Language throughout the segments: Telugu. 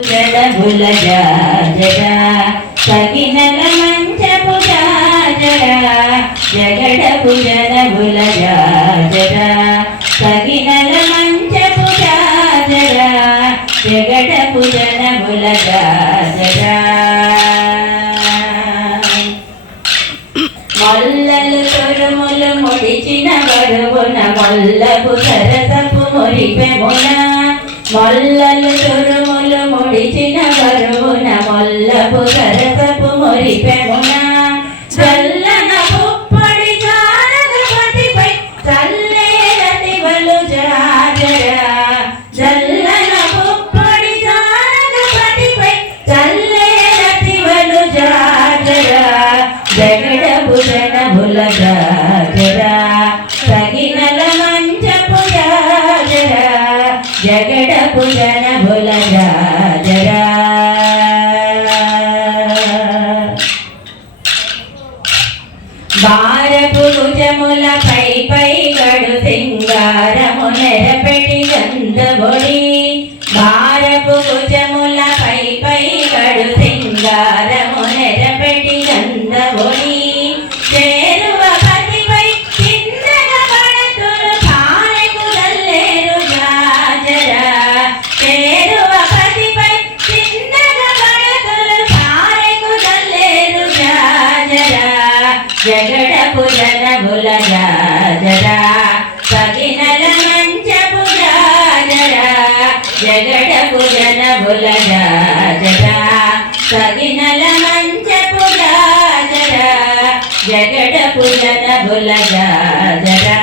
జడబుల జాజరా సగినల మంచపు జాజరా జగడపు జడబుల జాజరా సగినల మంచపు జాజరా జగడపు జడబుల జాజరా మొల్లలు తొరుములు ముడిచిన బరువున మొల్లపు సరసపు మురిపెమున మొల్లలు తురుములు ముడిచిన బరువున మొల్లపు సరసపు మురిపెమున చల్లన పుప్పొడి జారగపతిపై చల్లేరతివలు జాజరా చల్లన పుప్పొడి జారగపతిపై చల్లేరతివలు జాజరా జగడపు జనముల జాజరా సగినల మంచపు జాజరా జగడపు జనముల జాజరా భారపు భుజముల పై గడు సింగారము నెరపెటి గంధబొడి భారపు భుజముల పై గడు సింగారము నెరపెటి గంధబొడి చేరువ పతిపై కిందగా పడతులు పారెకు దల్లేరు జాజరా చేరువ పతిపై కిందగా పడతులు పారెకు దల్లేరు జాజరా జగడపు జనముల జాజరా సగినల మంచపు జాజరా జగడపు జనముల జాజరా సగినల మంచపు జాజరా జగడపు జనముల జాజరా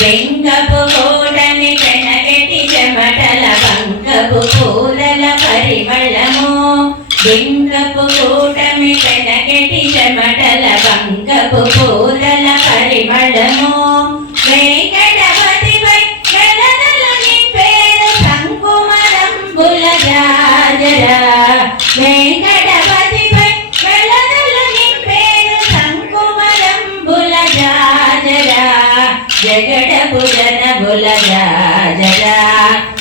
బెంగపు కోటని పెనగటి చెమటల బంకపు పూలల పరిమళము బెంగపు కూటమి పెనగటి చెమటల బంకపు పూలల పరిమళము వెంకటపతిపై వెలదలు నింపేరు శంకుమరంబుల జాజరా వెంకటపతిపై వెలదలు నింపేరు శంకుమరంబుల జాజరా జగడపు జనముల జాజరా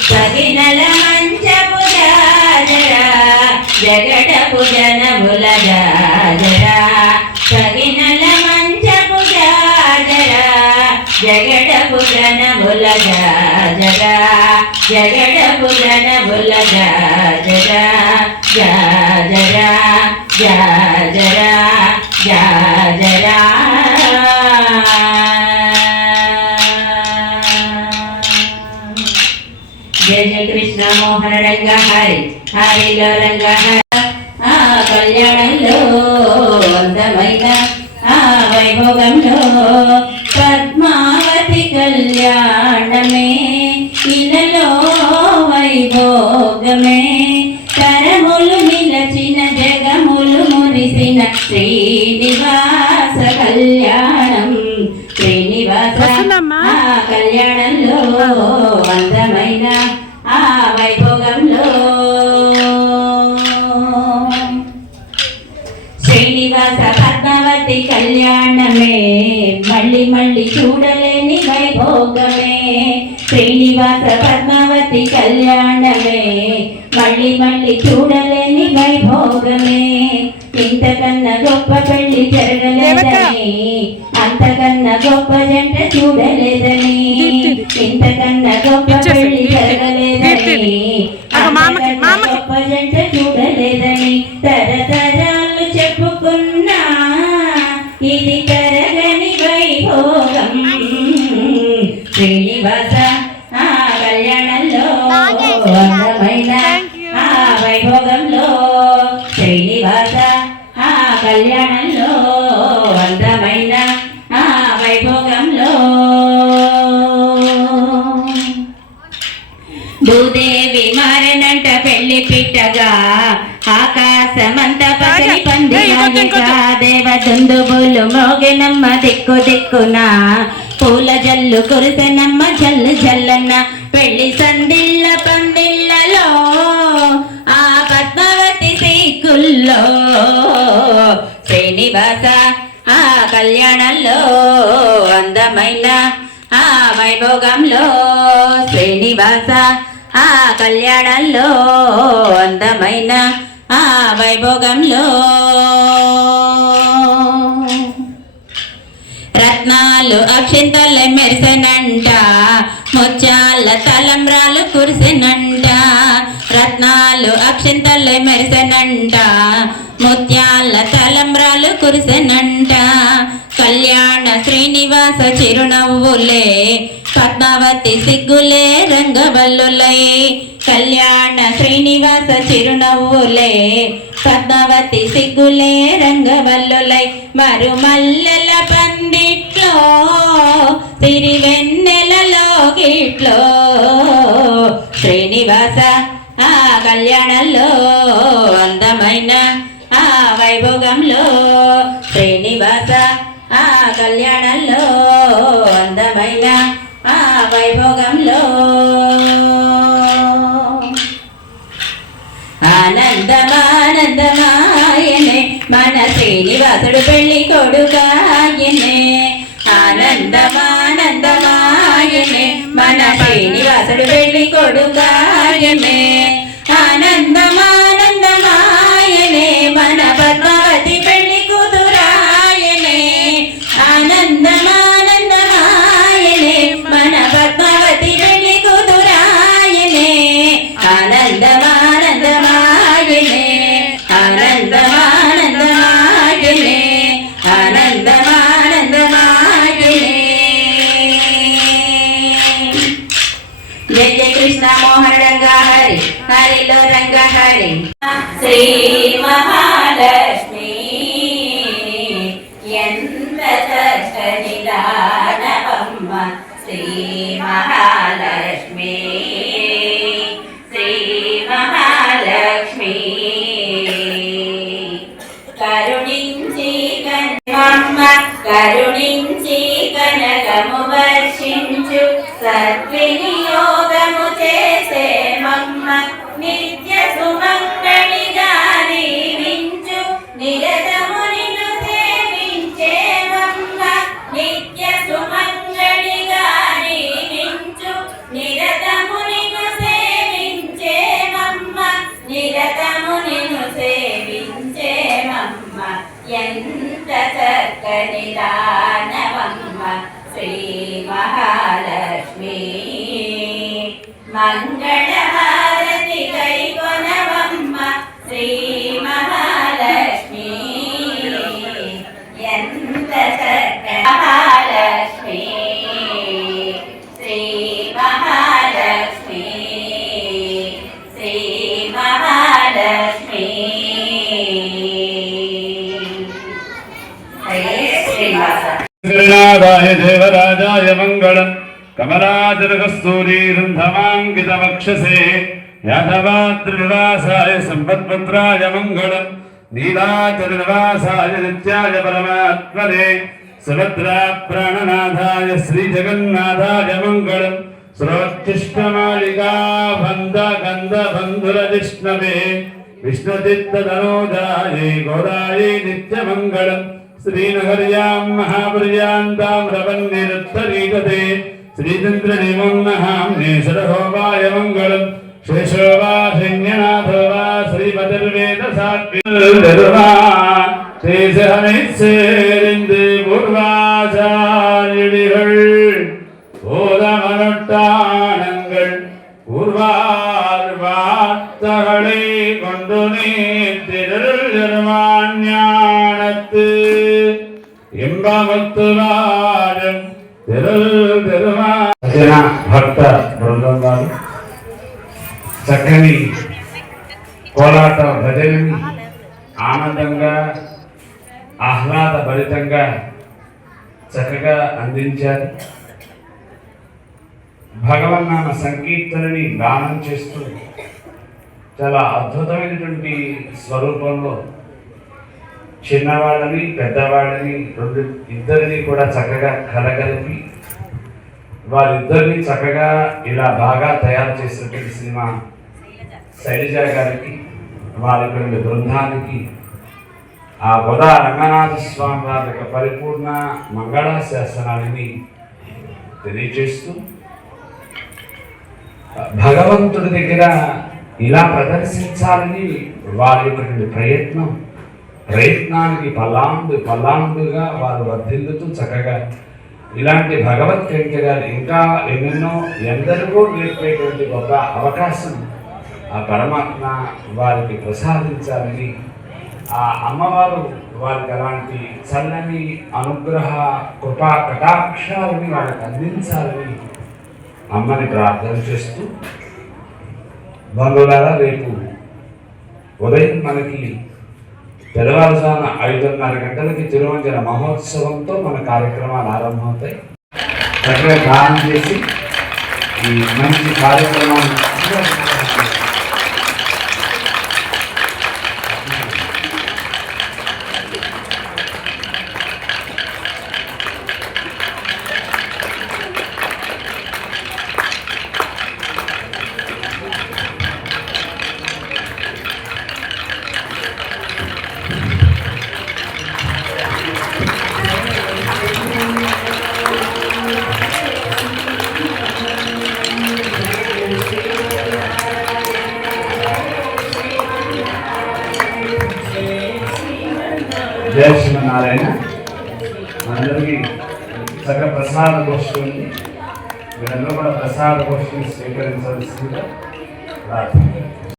సగినల మంచపు జాజరా జగడపు జనముల జాజరా సగినల మంచపు జాజరా జగడపు జనముల జాజరా జగడపు జనముల జాజరా జాజరా జాజరా జాజరా జయ జయ కృష్ణ మోహన రంగ హరి హరిలో రంగ హరి ఆ కళ్యాణంలో అందమైన ఆ వైభోగంలో పద్మావతి కళ్యాణమే ఇలలో వైభోగమే తరములు నిలచిన జగములు మురిసిన శ్రీనివాస కళ్యాణం శ్రీనివాస ఆ కళ్యాణంలో అందమైన ఆ వైభోగంలో శ్రీనివాస పద్మావతి కళ్యాణమే మళ్ళీ మళ్ళీ చూడలేని వైభోగమే శ్రీనివాస పద్మావతి కళ్యాణమే మళ్ళీ మళ్ళీ చూడలేని వైభోగమే ఇంతకన్నా గొప్ప పెళ్లి జరగలేదని అంతకన్నా గొప్ప జంట చూడలేదని ఇంతకన్నా గొప్ప పెళ్లి జరగలేదని అంతకన్నా గొప్ప జంట చూడలేదని తరతరాలు చెప్పుకున్నా ఇది తరగని వైభోగం శ్రీనివాస ఆ కళ్యాణంలో అందమైన ఆ వైభోగంలో శ్రీనివాస ఆ కళ్యాణంలో అందమైన ఆ వైభోగంలో భూదేవి మారనంట పెళ్లి పిట్టగా ఆకాశమంత పగని పందిగా దేవ దుందుబులు మోగినమ్మ దిక్కు దిక్కున పూల జల్లు కురిసెనమ్మ జల్లు జల్లన్న పెళ్లి సందిళ్ళ పందిళ్ళలో ఆ పద్మావతి సీకుల్లో శ్రీనివాస ఆ కళ్యాణంలో అందమైన ఆ వైభోగంలో శ్రీనివాస ఆ కళ్యాణంలో అందమైన ఆ వైభోగంలో రత్నాలు అక్షింతలు మెరిసెనంట ముత్యాల తలంబ్రాలు కురిసెనంట రత్నాలు అక్షింతలు మెరిసెనంట ముత్యాల తలంబ్రాలు కురిసెనంట కళ్యాణ శ్రీనివాస చిరునవ్వులే పద్మావతి సిగ్గులే రంగవల్లులై కళ్యాణ శ్రీనివాస చిరునవ్వులే పద్మావతి సిగ్గులే రంగవల్లులై మరుమల్లెల పందిట్లో సిరివెన్నెలలో గిట్లో శ్రీనివాస ఆ కళ్యాణంలో అందమైన ఆ వైభోగంలో శ్రీనివాస ఆ కళ్యాణంలో అందమైన ఆ వైభోగంలో ఆనందమానందమాయనే మన శ్రీనివాసుడు పెళ్లి కొడుకాయనే ఆనందమానందమాయనే మన శ్రీనివాసుడు పెళ్లి కొడుకాయనే ఆనందమానందమాయనే మన పద్మావతి పెళ్లి కూతురాయనే ఆనందమానందమాయనే మన పద్మావతి పెళ్లి కూతురాయనే ఆనందమానందమాయనే ఆనందమానందమాయనే ఆనందమానందమాయనే జయ జయ కృష్ణ మోహన రంగా హరి హరిలో రంగ హరి శ్రీ మహాలక్ష్మి ఎంత చక్కని దానవమ్మ శ్రీ మహాలక్ష్మి శ్రీ మహాలక్ష్మి కరుణించి కన్యమ్మ కరుణించి కనకము వర్షించు సద్వినియోగము చేసే మమ్మ నిత్య సుమంగళిగా దీవించు నిరతము నిన్ను సేవించే మమ్మ నిత్య సుమంగళిగా దీవించు నిరతము నిన్ను సేవించే మమ్మ నిరతము నిన్ను సేవించే మమ్మ ఎంత చక్కని దానవమ్మ శ్రీ మహాలక్ష్మి మంగళహారతి కైకొనవమ్మ శ్రీ మహాలక్ష్మి ఎంత చక్కని మహాలక్ష్మి శ్రీ మహాలక్ష్మి శ్రీ మహాలక్ష్మి శ్రీనాథాయ దేవరాజాయ మంగళం కమలాజనకస్తూరీరుంధమాంకితవక్షసే యాదవాద్రినివాసాయ సంపత్పుత్రాయ మంగళం నీలాచలనివాసాయ నిత్యాయ పరమాత్మనే సుభద్రా ప్రాణనాథాయ శ్రీజగన్నాథాయ మంగళం శ్రోత్తిష్టమాలికా బంధ గంధ బంధుర విష్ణవే విష్ణుచిత్తదనోజాయ గౌరాయ నిత్యమంగళం శ్రీనగర్యాం మహాపుర్యాం తామ్రవన్నిరుత్తరీగతే శ్రీచంద్రనిమోన్నహాంనే సరహోవాయ మంగళం శేషోవాసిన్యనాథో వా శ్రీపతిర్వేదసాత్విర్వా சேசகனைச்சேரிந்து பூர்வாச்சாரியடிகள் போதமனுட்டானங்கள் பூர்வார் வார்த்தகளை கொண்டு நீத்திரல் ஜெருமாஞானத்து இன்பமுத்துவாரும் திரள் பெருமா భక్త బృందం వారు చక్కని కోలాట భజనని ఆనందంగా ఆహ్లాదభరితంగా చక్కగా అందించారు. భగవన్నామ సంకీర్తనని గానం చేస్తూ చాలా అద్భుతమైనటువంటి స్వరూపంలో చిన్నవాళ్ళని పెద్దవాళ్ళని ఇద్దరిని కూడా చక్కగా కలగలిపి వారిద్దరిని చక్కగా ఇలా బాగా తయారు చేసినటువంటి సినిమా శైలజ గారికి వారి బృందానికి ఆ గోదా రంగనాథ స్వామి వారి యొక్క పరిపూర్ణ మంగళాశాసనాలని తెలియజేస్తూ భగవంతుడి దగ్గర ఇలా ప్రదర్శించాలని వారి యొక్క ప్రయత్నానికి పల్లాండుగా వారు వర్ధిల్లుతూ చక్కగా ఇలాంటి భగవత్ కైంకర్యాలు ఇంకా ఎన్నెన్నో ఎందరికో నేర్పేటువంటి గొప్ప అవకాశం ఆ పరమాత్మ వారికి ప్రసాదించాలని, ఆ అమ్మవారు వారికి అలాంటి చల్లని అనుగ్రహ కృపా కటాక్షాలని వారికి అందించాలని అమ్మని ప్రార్థన చేస్తూ, బంధువులారా రేపు ఉదయం మనకి తెల్లవారుజామున 5:30 గంటలకి తిరువంజన మహోత్సవంతో మన కార్యక్రమాలు ఆరంభమవుతాయి. చక్కగా దానం చేసి ఈ మంచి కార్యక్రమాన్ని జయ శ్రీమన్నారాయణ. అందరికీ చక్కగా ప్రసాద గోష్ఠి ఉంది. మీరందరూ కూడా ప్రసాద గోష్ఠిని స్వీకరించాల్సిందిగా ప్రార్థన.